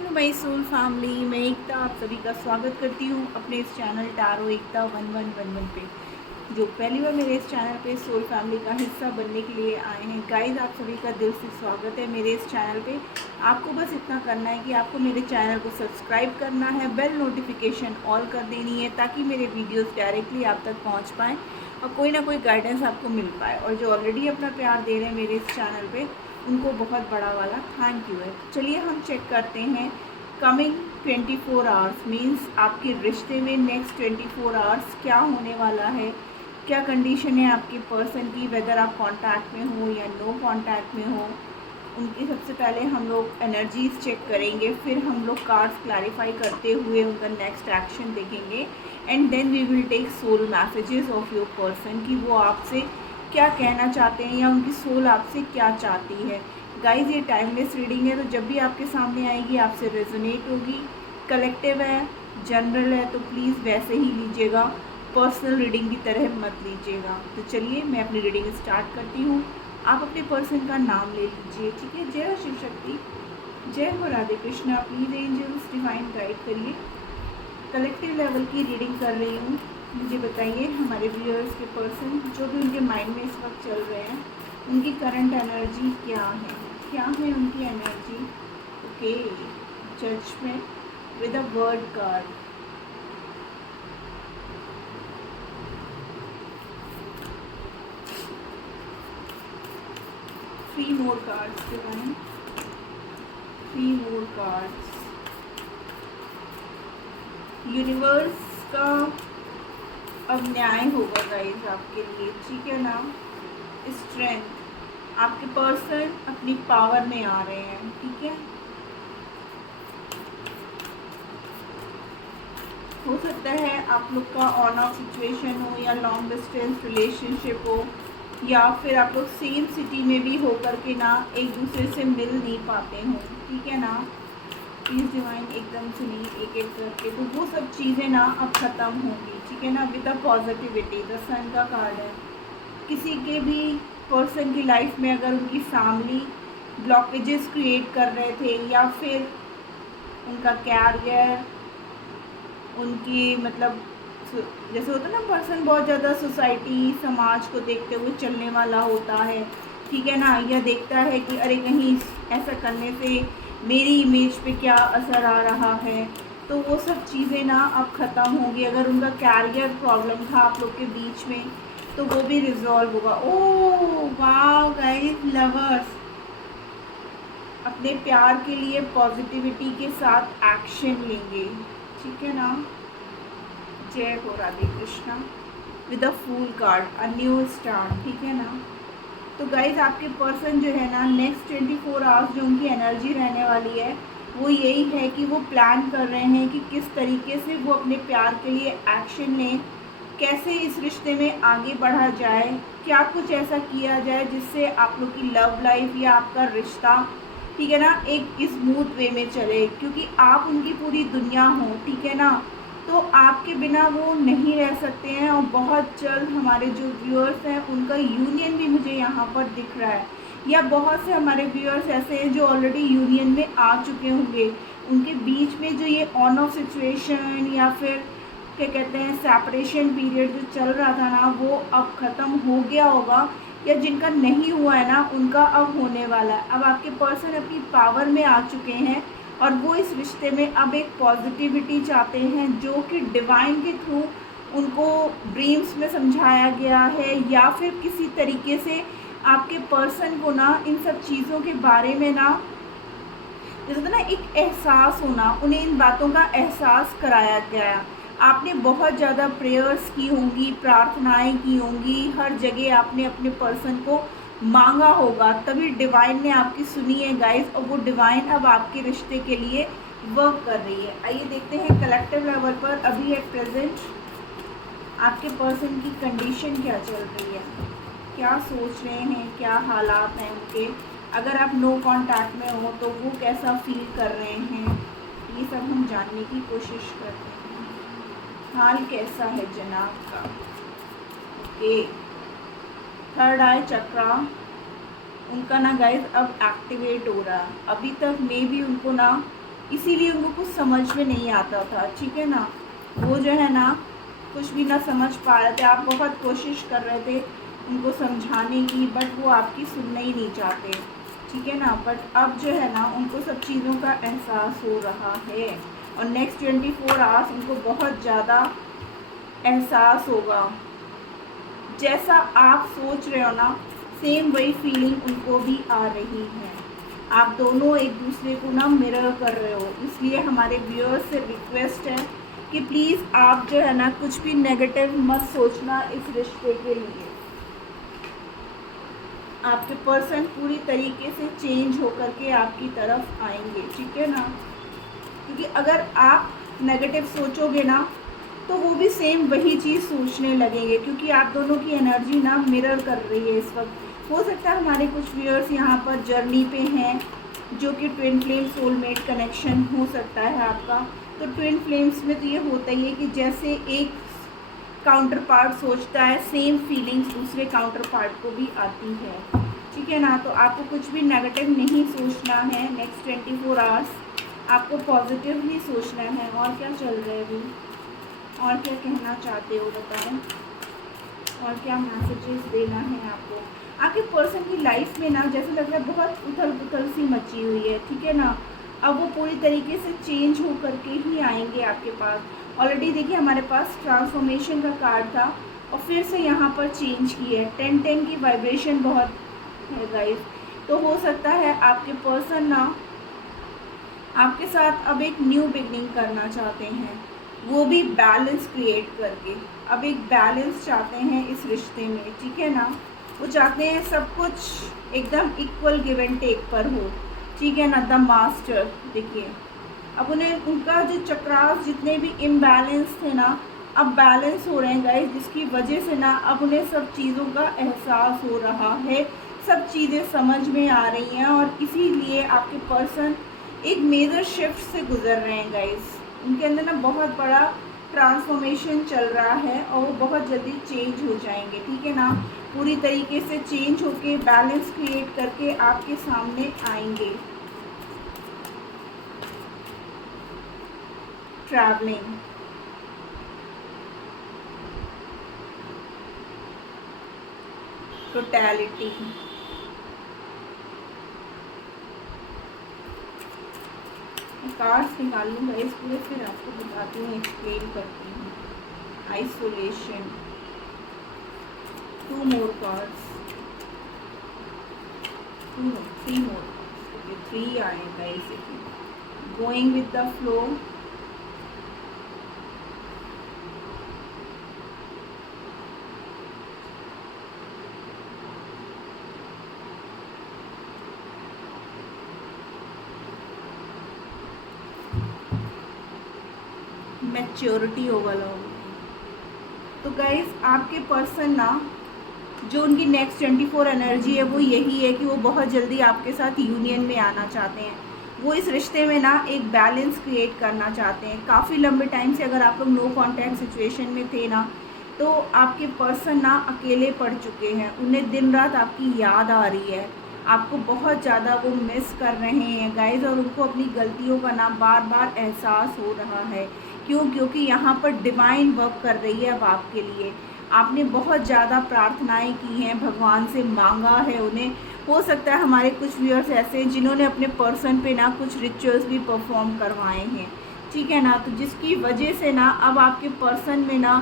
Hello my soul family, मैं एकता आप सभी का स्वागत करती हूँ अपने इस चैनल टारो एकता 1111 पे। जो पहली बार मेरे इस चैनल पे सोल फैमिली का हिस्सा बनने के लिए आए हैं गाइस, आप सभी का दिल से स्वागत है मेरे इस चैनल पे। आपको बस इतना करना है कि आपको मेरे चैनल को सब्सक्राइब करना है, बेल नोटिफिकेशन ऑल कर देनी है ताकि मेरे वीडियोज़ डायरेक्टली आप तक पहुँच पाएँ और कोई ना कोई गाइडेंस आपको मिल पाए। और जो ऑलरेडी अपना प्यार दे रहे हैं मेरे इस चैनल पे, उनको बहुत बड़ा वाला थैंक यू है। चलिए हम चेक करते हैं कमिंग 24 आवर्स मीन्स आपके रिश्ते में नेक्स्ट 24 आवर्स क्या होने वाला है, क्या कंडीशन है आपके पर्सन की, वेदर आप कांटेक्ट में हो या नो कांटेक्ट में हो। उनकी सबसे पहले हम लोग एनर्जीज चेक करेंगे, फिर हम लोग कार्ड्स क्लैरिफाई करते हुए उनका नेक्स्ट एक्शन देखेंगे and then we will take soul messages of your person कि वो आपसे क्या कहना चाहते हैं या उनकी सोल आपसे क्या चाहती है। गाइस, ये टाइमलेस रीडिंग है, तो जब भी आपके सामने आएगी आपसे रेजोनेट होगी। कलेक्टिव है, जनरल है, तो प्लीज़ वैसे ही लीजिएगा, पर्सनल रीडिंग की तरह मत लीजिएगा। तो चलिए मैं अपनी रीडिंग स्टार्ट करती हूँ। आप अपने पर्सन का नाम ले लीजिए, ठीक है। जय शिव शक्ति, जय हो Radhe Krishna. Please angels divine guide करिए। कलेक्टिव लेवल की रीडिंग कर रही हूँ। मुझे बताइए हमारे व्यूअर्स के पर्सन जो भी उनके माइंड में इस वक्त चल रहे हैं, उनकी करंट एनर्जी क्या है, क्या है उनकी energy. Okay, judgement with a word card. Three more cards divine, three more cards. Universe का अब न्याय होगा गाइस आपके लिए, ठीक है ना। स्ट्रेंथ, आपके पर्सन अपनी पावर में आ रहे हैं, ठीक है। हो सकता है आप लोग का ऑन ऑफ सिचुएशन हो या लॉन्ग डिस्टेंस रिलेशनशिप हो, या फिर आप लोग सेम सिटी में भी होकर के ना एक दूसरे से मिल नहीं पाते हों, ठीक है ना। प्लीज़ डिवाइन एकदम से नहीं, एक एक करके, तो वो सब चीज़ें ना अब ख़त्म होंगी, ठीक है ना। विद द पॉजिटिविटी, द सन का कार्ड है। किसी के भी पर्सन की लाइफ में अगर उनकी फैमिली ब्लॉकेजेस क्रिएट कर रहे थे, या फिर उनका कैरियर, उनकी मतलब जैसे होता है ना, पर्सन बहुत ज़्यादा सोसाइटी समाज को देखते हुए चलने वाला होता है, ठीक है ना। यह देखता है कि अरे कहीं ऐसा करने से मेरी इमेज पे क्या असर आ रहा है, तो वो सब चीज़ें ना अब ख़त्म होंगी। अगर उनका कैरियर प्रॉब्लम था आप लोग के बीच में, तो वो भी रिजॉल्व होगा। ओह वाव गाइस, लवर्स अपने प्यार के लिए पॉजिटिविटी के साथ एक्शन लेंगे, ठीक है ना। जय हो Radhe Krishna. With a fool card, a new start, ठीक है ना। तो गाइज आपके पर्सन जो है ना, नेक्स्ट 24 आवर्स जो उनकी एनर्जी रहने वाली है वो यही है कि वो प्लान कर रहे हैं कि किस तरीके से वो अपने प्यार के लिए एक्शन लें, कैसे इस रिश्ते में आगे बढ़ा जाए, क्या कुछ ऐसा किया जाए जिससे आप लोग की लव लाइफ या आपका रिश्ता, ठीक है ना, एक स्मूथ वे में चले। क्योंकि आप उनकी पूरी दुनिया हो, ठीक है ना, तो आपके बिना वो नहीं रह सकते हैं। और बहुत जल्द हमारे जो व्यूअर्स हैं उनका यूनियन भी मुझे यहाँ पर दिख रहा है, या बहुत से हमारे व्यूअर्स ऐसे हैं जो ऑलरेडी यूनियन में आ चुके होंगे। उनके बीच में जो ये ऑन ऑफ सिचुएशन या फिर क्या कहते हैं सेपरेशन पीरियड जो चल रहा था ना, वो अब ख़त्म हो गया होगा, या जिनका नहीं हुआ है ना उनका अब होने वाला है। अब आपके पर्सन अपनी पावर में आ चुके हैं और वो इस रिश्ते में अब एक पॉजिटिविटी चाहते हैं जो कि डिवाइन के थ्रू उनको ड्रीम्स में समझाया गया है, या फिर किसी तरीके से आपके पर्सन को ना इन सब चीज़ों के बारे में ना, जैसे ना एक एहसास होना, उन्हें इन बातों का एहसास कराया गया। आपने बहुत ज़्यादा प्रेयर्स की होंगी, प्रार्थनाएं की होंगी, हर जगह आपने अपने पर्सन को मांगा होगा, तभी डिवाइन ने आपकी सुनी है गाइस। और वो डिवाइन अब आपके रिश्ते के लिए वर्क कर रही है। आइए देखते हैं कलेक्टिव लेवल पर अभी एट प्रेजेंट आपके पर्सन की कंडीशन क्या चल रही है, क्या सोच रहे हैं, क्या हालात हैं उनके। अगर आप नो कांटेक्ट में हो तो वो कैसा फील कर रहे हैं, ये सब हम जानने की कोशिश करते हैं। हाल कैसा है जनाब का। ओके, थर्ड आई चक्रा उनका ना गाइस अब एक्टिवेट हो रहा है। अभी तक मे भी उनको ना इसीलिए उनको कुछ समझ में नहीं आता था, ठीक है ना। वो जो है ना कुछ भी ना समझ पा रहे थे, आप बहुत कोशिश कर रहे थे उनको समझाने की, बट वो आपकी सुनना ही नहीं चाहते, ठीक है ना। बट अब जो है ना उनको सब चीज़ों का एहसास हो रहा है, और नेक्स्ट 24 आवर्स उनको बहुत ज़्यादा एहसास होगा। जैसा आप सोच रहे हो ना, सेम वही फीलिंग उनको भी आ रही है। आप दोनों एक दूसरे को ना मिरर कर रहे हो, इसलिए हमारे व्यूअर्स से रिक्वेस्ट है कि प्लीज़ आप जो है ना कुछ भी नेगेटिव मत सोचना इस रिश्ते के लिए। आपके पर्सन पूरी तरीके से चेंज होकर के आपकी तरफ आएंगे, ठीक है ना। क्योंकि अगर आप नेगेटिव सोचोगे ना तो वो भी सेम वही चीज़ सोचने लगेंगे, क्योंकि आप दोनों की एनर्जी ना मिरर कर रही है इस वक्त। हो सकता है हमारे कुछ व्यूअर्स यहाँ पर जर्नी पे हैं, जो कि ट्विन फ्लेम सोलमेट कनेक्शन हो सकता है आपका। तो ट्विन फ्लेम्स में तो ये होता ही है कि जैसे एक काउंटर पार्ट सोचता है, सेम फीलिंग्स दूसरे काउंटर पार्ट को भी आती है, ठीक है ना। तो आपको कुछ भी नेगेटिव नहीं सोचना है नेक्स्ट 24 आवर्स, आपको पॉजिटिव ही सोचना है। और क्या चल रहा है अभी, और क्या कहना चाहते हो बताओ, और क्या मैसेजेस देना है आपको। आपके पर्सन की लाइफ में ना जैसे लग रहा है बहुत उथल पुथल सी मची हुई है, ठीक है ना। अब वो पूरी तरीके से चेंज हो करके ही आएंगे आपके पास। ऑलरेडी देखिए हमारे पास ट्रांसफॉर्मेशन का कार्ड था, और फिर से यहाँ पर चेंज की है। 10-10 की वाइब्रेशन बहुत है गाइस। तो हो सकता है आपके पर्सन ना आपके साथ अब एक न्यू बिगनिंग करना चाहते हैं, वो भी बैलेंस क्रिएट करके। अब एक बैलेंस चाहते हैं इस रिश्ते में, ठीक है ना। वो चाहते हैं सब कुछ एकदम इक्वल गिव एंड टेक पर हो, ठीक है ना। द मास्टर देखिए, अब उन्हें उनका जो चक्रास जितने भी इम्बैलेंस थे ना अब बैलेंस हो रहे हैं गाइस, जिसकी वजह से ना अब उन्हें सब चीज़ों का एहसास हो रहा है, सब चीज़ें समझ में आ रही हैं, और इसीलिए आपके पर्सन एक मेजर शिफ्ट से गुजर रहे हैं गाइस। उनके अंदर ना बहुत बड़ा ट्रांसफॉर्मेशन चल रहा है, और वो बहुत जल्दी चेंज हो जाएंगे, ठीक है ना। पूरी तरीके से चेंज होके बैलेंस क्रिएट करके आपके सामने आएंगे। ट्रैवलिंग, टोटैलिटी, कार्ड्स निकाल लूँगा इस पूरे, फिर आपको बताती हूँ, एक्सप्लेन करती हूँ। आइसोलेशन, 2 मोर कार्ड्स, 3 मोर, ओके 3 आएगा इसे। Going with the flow, maturity overall. तो गाइस आपके पर्सन ना जो उनकी नेक्स्ट 24 एनर्जी है वो यही है कि वो बहुत जल्दी आपके साथ यूनियन में आना चाहते हैं। वो इस रिश्ते में ना एक बैलेंस क्रिएट करना चाहते हैं। काफ़ी लंबे टाइम से अगर आप लोग नो कॉन्टैक्ट सिचुएशन में थे ना, तो आपके पर्सन ना अकेले पड़ चुके हैं। उन्हें दिन रात आपकी याद आ रही है, आपको बहुत ज़्यादा वो मिस कर रहे हैं गाइस, और उनको अपनी गलतियों का ना बार बार एहसास हो रहा है। क्यों? क्योंकि यहाँ पर डिवाइन वर्क कर रही है अब आपके लिए। आपने बहुत ज़्यादा प्रार्थनाएं की हैं, भगवान से मांगा है उन्हें। हो सकता है हमारे कुछ व्यूअर्स ऐसे हैं जिन्होंने अपने पर्सन पे ना कुछ रिचुअल्स भी परफॉर्म करवाए हैं, ठीक है ना। तो जिसकी वजह से ना अब आपके पर्सन में ना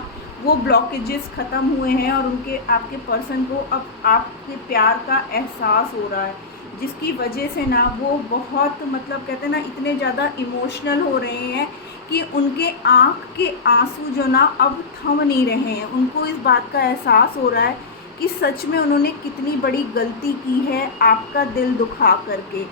वो ब्लॉकेजेस ख़त्म हुए हैं, और उनके आपके पर्सन को अब आपके प्यार का एहसास हो रहा है, जिसकी वजह से ना वो बहुत मतलब कहते हैं ना इतने ज़्यादा इमोशनल हो रहे हैं कि उनके आँख के आंसू जो ना अब थम नहीं रहे हैं। उनको इस बात का एहसास हो रहा है कि सच में उन्होंने कितनी बड़ी गलती की है आपका दिल दुखा करके।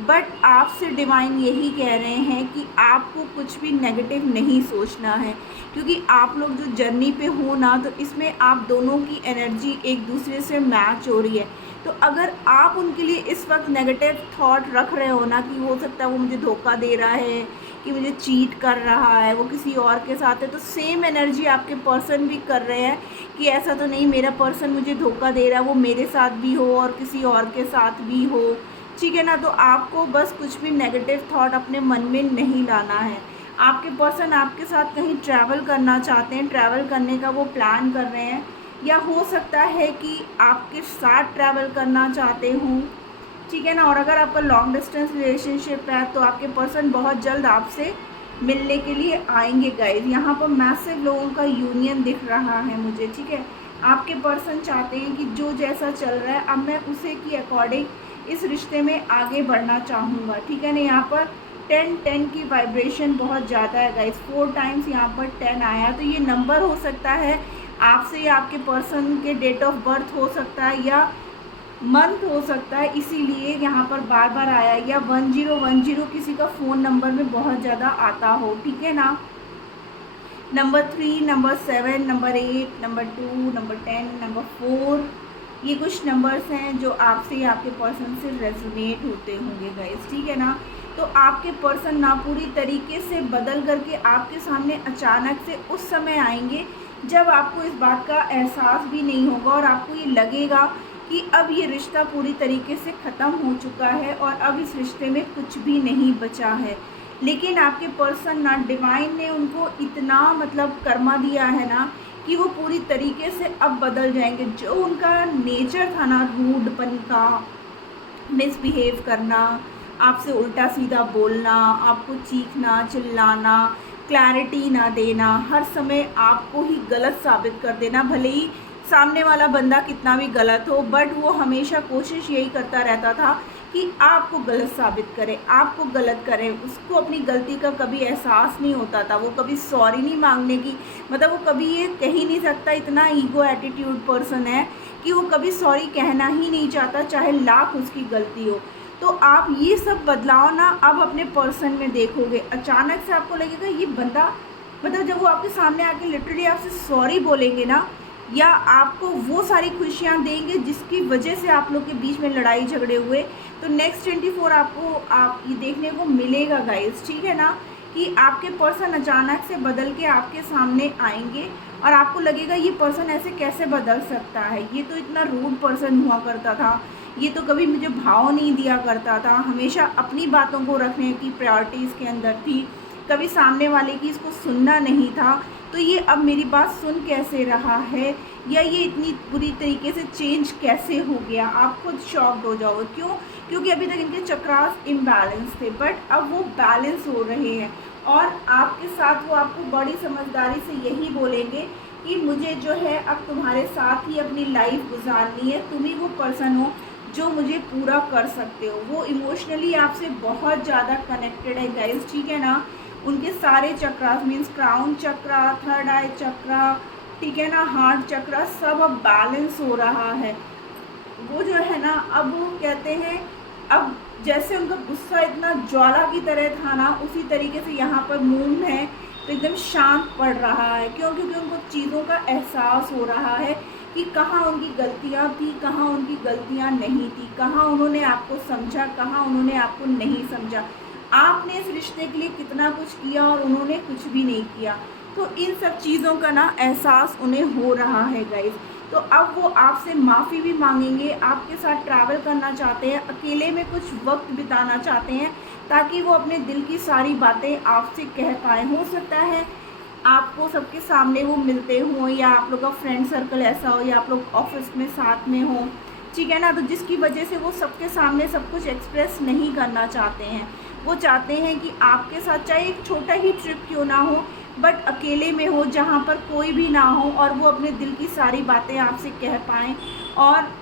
बट आपसे डिवाइन यही कह रहे हैं कि आपको कुछ भी नेगेटिव नहीं सोचना है, क्योंकि आप लोग जो जर्नी पे हो ना, तो इसमें आप दोनों की एनर्जी एक दूसरे से मैच हो रही है। तो अगर आप उनके लिए इस वक्त नेगेटिव थॉट रख रहे हो ना कि हो सकता है वो मुझे धोखा दे रहा है, कि मुझे चीट कर रहा है, वो किसी और के साथ है, तो सेम एनर्जी आपके पर्सन भी कर रहे हैं कि ऐसा तो नहीं मेरा पर्सन मुझे धोखा दे रहा है, वो मेरे साथ भी हो और किसी और के साथ भी हो, ठीक है ना। तो आपको बस कुछ भी नेगेटिव थॉट अपने मन में नहीं लाना है। आपके पर्सन आपके साथ कहीं ट्रैवल करना चाहते हैं, ट्रैवल करने का वो प्लान कर रहे हैं, या हो सकता है कि आपके साथ ट्रैवल करना चाहते हों, ठीक है ना। और अगर आपका लॉन्ग डिस्टेंस रिलेशनशिप है तो आपके पर्सन बहुत जल्द आपसे मिलने के लिए आएंगे गाइज। यहाँ पर मैसिव लोगों का यूनियन दिख रहा है मुझे, ठीक है। आपके पर्सन चाहते हैं कि जो जैसा चल रहा है अब मैं उसे की अकॉर्डिंग इस रिश्ते में आगे बढ़ना चाहूँगा, ठीक है ना। यहाँ पर 10 की वाइब्रेशन बहुत ज़्यादा है गाइज, 4 टाइम्स यहाँ पर 10 आया। तो ये नंबर हो सकता है आपसे या आपके पर्सन के डेट ऑफ बर्थ हो सकता है, या मंथ हो सकता है, इसीलिए यहाँ पर बार बार आया, या 1010 किसी का फ़ोन नंबर में बहुत ज़्यादा आता हो, ठीक है ना। Number 3, number 7, number 8, number 2, number 10, number 4, ये कुछ नंबर्स हैं जो आपसे या आपके पर्सन से रेजोनेट होते होंगे गाइस, ठीक है ना। तो आपके पर्सन ना पूरी तरीके से बदल करके आपके सामने अचानक से उस समय आएंगे जब आपको इस बात का एहसास भी नहीं होगा और आपको ये लगेगा कि अब ये रिश्ता पूरी तरीके से ख़त्म हो चुका है और अब इस रिश्ते में कुछ भी नहीं बचा है। लेकिन आपके पर्सन ना, डिवाइन ने उनको इतना मतलब कर्मा दिया है ना कि वो पूरी तरीके से अब बदल जाएंगे। जो उनका नेचर था ना, रूडपन का, मिसबिहेव करना, आपसे उल्टा सीधा बोलना, आपको चीखना चिल्लाना, क्लैरिटी ना देना, हर समय आपको ही गलत साबित कर देना, भले ही सामने वाला बंदा कितना भी गलत हो, बट वो हमेशा कोशिश यही करता रहता था कि आपको गलत साबित करे, आपको गलत करे। उसको अपनी गलती का कभी एहसास नहीं होता था, वो कभी सॉरी नहीं मांगने की, मतलब वो कभी ये कह ही नहीं सकता, इतना ईगो एटीट्यूड पर्सन है कि वो कभी सॉरी कहना ही नहीं चाहता, चाहे लाख उसकी गलती हो। तो आप ये सब बदलाव ना अब अपने पर्सन में देखोगे। अचानक से आपको लगेगा ये बंदा, मतलब जब वो आपके सामने आके लिटरली आपसे सॉरी बोलेंगे ना, या आपको वो सारी खुशियाँ देंगे जिसकी वजह से आप लोग के बीच में लड़ाई झगड़े हुए, तो नेक्स्ट 24 आपको आप ये देखने को मिलेगा गाइस, ठीक है ना, कि आपके पर्सन अचानक से बदल के आपके सामने आएंगे और आपको लगेगा ये पर्सन ऐसे कैसे बदल सकता है, ये तो इतना रूड पर्सन हुआ करता था, ये तो कभी मुझे भाव नहीं दिया करता था, हमेशा अपनी बातों को रखने की प्रायोरिटी इसके अंदर थी, कभी सामने वाले की इसको सुनना नहीं था, तो ये अब मेरी बात सुन कैसे रहा है, या ये इतनी बुरी तरीके से चेंज कैसे हो गया। आप खुद शॉक्ड हो जाओगे। क्यों? क्योंकि अभी तक इनके चक्रास इम्बैलेंस थे, बट अब वो बैलेंस हो रहे हैं और आपके साथ वो आपको बड़ी समझदारी से यही बोलेंगे कि मुझे जो है अब तुम्हारे साथ ही अपनी लाइफ गुजारनी है, तुम ही वो पर्सन हो जो मुझे पूरा कर सकते हो। वो इमोशनली आपसे बहुत ज़्यादा कनेक्टेड है गाइस, ठीक है ना। उनके सारे चक्रास मीन्स क्राउन चक्रा, थर्ड आई चक्रा, ठीक है ना, हार्ट चक्रा, सब अब बैलेंस हो रहा है। वो जो है ना, अब वो कहते हैं अब जैसे उनका गुस्सा इतना ज्वाला की तरह था ना, उसी तरीके से यहाँ पर मून है तो एकदम शांत पड़ रहा है। क्यों? क्योंकि उनको चीज़ों का एहसास हो रहा है कि कहाँ उनकी गलतियाँ थी, कहाँ उनकी गलतियाँ नहीं थी, कहाँ उन्होंने आपको समझा, कहाँ उन्होंने आपको नहीं समझा, आपने इस रिश्ते के लिए कितना कुछ किया और उन्होंने कुछ भी नहीं किया। तो इन सब चीज़ों का ना एहसास उन्हें हो रहा है गाइस। तो अब वो आपसे माफ़ी भी मांगेंगे, आपके साथ ट्रैवल करना चाहते हैं, अकेले में कुछ वक्त बिताना चाहते हैं ताकि वो अपने दिल की सारी बातें आपसे कह पाएँ। हो सकता है आपको सबके सामने वो मिलते हों, या आप लोग का फ्रेंड सर्कल ऐसा हो, या आप लोग ऑफिस में साथ में हो, ठीक है ना। तो जिसकी वजह से वो सबके सामने सब कुछ एक्सप्रेस नहीं करना चाहते हैं। वो चाहते हैं कि आपके साथ चाहे एक छोटा ही ट्रिप क्यों ना हो, बट अकेले में हो, जहाँ पर कोई भी ना हो, और वो अपने दिल की सारी बातें आपसे कह पाएँ और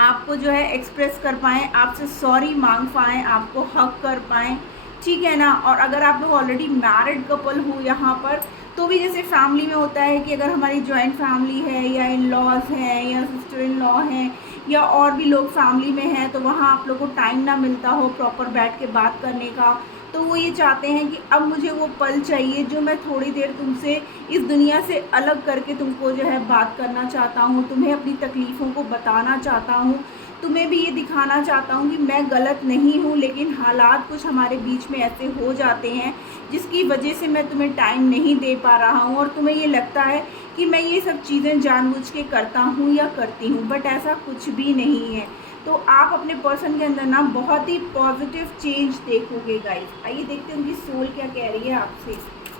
आपको जो है एक्सप्रेस कर पाएँ, आपसे सॉरी मांग पाएँ, आपको हग कर पाएँ, ठीक है ना। और अगर आप लोग ऑलरेडी मैरिड कपल हो यहाँ पर, तो भी जैसे फैमिली में होता है कि अगर हमारी जॉइंट फैमिली है, या इन लॉज हैं, या सिस्टर इन लॉ हैं, या और भी लोग फैमिली में हैं, तो वहाँ आप लोगों को टाइम ना मिलता हो प्रॉपर बैठ के बात करने का, तो वो ये चाहते हैं कि अब मुझे वो पल चाहिए जो मैं थोड़ी देर तुमसे इस दुनिया से अलग करके तुमको जो है बात करना चाहता हूँ, तुम्हें अपनी तकलीफ़ों को बताना चाहता हूँ, तुम्हें भी ये दिखाना चाहता हूँ कि मैं गलत नहीं हूँ, लेकिन हालात कुछ हमारे बीच में ऐसे हो जाते हैं जिसकी वजह से मैं तुम्हें टाइम नहीं दे पा रहा हूँ, और तुम्हें ये लगता है कि मैं ये सब चीज़ें जानबूझ के करता हूँ या करती हूँ, बट ऐसा कुछ भी नहीं है। तो आप अपने पर्सन के अंदर ना बहुत ही पॉजिटिव चेंज देखोगे गाइस। आइए देखते हैं उनकी सोल क्या कह रही है आपसे।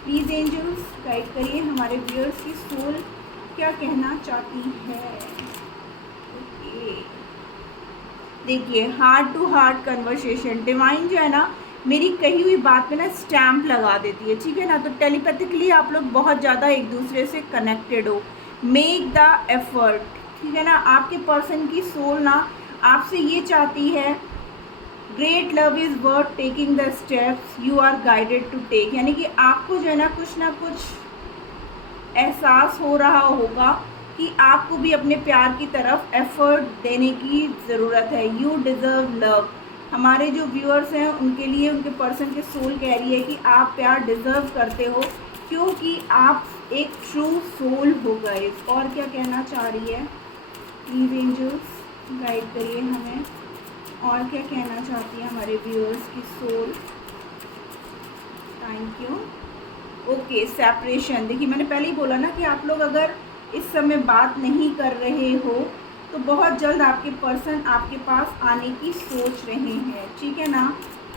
प्लीज़ एंजल्स गाइड करिए हमारे व्यूअर्स की सोल क्या कहना चाहती है। ओके, देखिए heart to heart conversation, divine जो है ना मेरी कही हुई बात पे ना स्टैम्प लगा देती है, ठीक है ना। तो टेलीपैथिकली आप लोग बहुत ज़्यादा एक दूसरे से कनेक्टेड हो। मेक द एफर्ट, ठीक है ना। आपके पर्सन की सोल ना आपसे ये चाहती है, great love is worth taking the steps you are guided to take, यानी कि आपको जो है ना कुछ एहसास हो रहा होगा कि आपको भी अपने प्यार की तरफ एफर्ट देने की ज़रूरत है। यू डिज़र्व लव, हमारे जो व्यूअर्स हैं उनके लिए उनके पर्सन के सोल कह रही है कि आप प्यार डिज़र्व करते हो, क्योंकि आप एक ट्रू सोल हो गए। और क्या कहना चाह रही है, प्लीज़ एंजल्स गाइड करिए हमें, और क्या कहना चाहती है हमारे व्यूअर्स की soul. Thank you. Okay, separation, देखिए मैंने पहले ही बोला ना कि आप लोग अगर इस समय बात नहीं कर रहे हो तो बहुत जल्द आपके पर्सन आपके पास आने की सोच रहे हैं, ठीक है ना।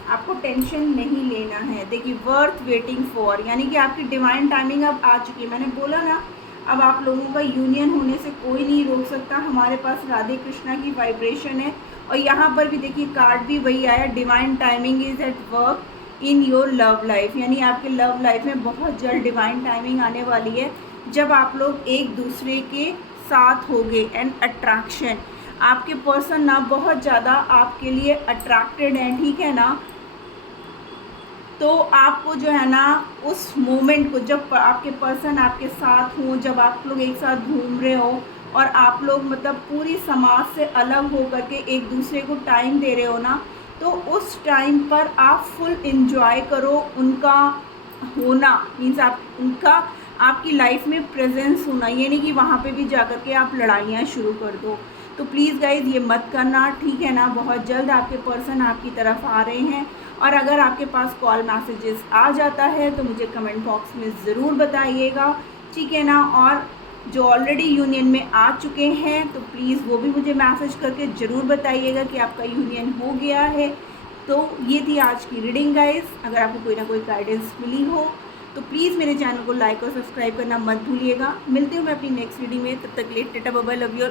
आपको टेंशन नहीं लेना है। देखिए वर्थ वेटिंग फॉर, यानी कि आपकी डिवाइन टाइमिंग अब आ चुकी है। मैंने बोला ना अब आप लोगों का यूनियन होने से कोई नहीं रोक सकता। हमारे पास राधे कृष्णा की वाइब्रेशन है और यहाँ पर भी देखिए कार्ड भी वही आया, divine timing is at work in your love life, यानी आपके लव लाइफ में बहुत जल्द डिवाइन टाइमिंग आने वाली है जब आप लोग एक दूसरे के साथ होगे। एंड अट्रैक्शन, आपके पर्सन ना बहुत ज़्यादा आपके लिए अट्रैक्टेड हैं, ठीक है ना। तो आपको जो है ना उस मोमेंट को, जब आपके पर्सन आपके साथ हों, जब आप लोग एक साथ घूम रहे हो और आप लोग मतलब पूरी समाज से अलग हो करके एक दूसरे को टाइम दे रहे हो ना, तो उस टाइम पर आप फुल इंजॉय करो उनका होना, मीन्स आप उनका आपकी लाइफ में प्रेजेंस होना, ये नहीं कि वहाँ पे भी जा कर के आप लड़ाइयाँ शुरू कर दो। तो प्लीज़ गाइज ये मत करना, ठीक है ना। बहुत जल्द आपके पर्सन आपकी तरफ आ रहे हैं और अगर आपके पास कॉल मैसेजेस आ जाता है तो मुझे कमेंट बॉक्स में ज़रूर बताइएगा, ठीक है ना। और जो ऑलरेडी यूनियन में आ चुके हैं तो प्लीज़ वो भी मुझे मैसेज करके ज़रूर बताइएगा कि आपका यूनियन हो गया है। तो ये थी आज की रीडिंग गाइस। अगर आपको कोई ना कोई गाइडेंस मिली हो तो प्लीज़ मेरे चैनल को लाइक और सब्सक्राइब करना मत भूलिएगा। मिलती हूँ मैं अपनी नेक्स्ट रीडिंग में, तब तक के लिए tata bye bye, love you.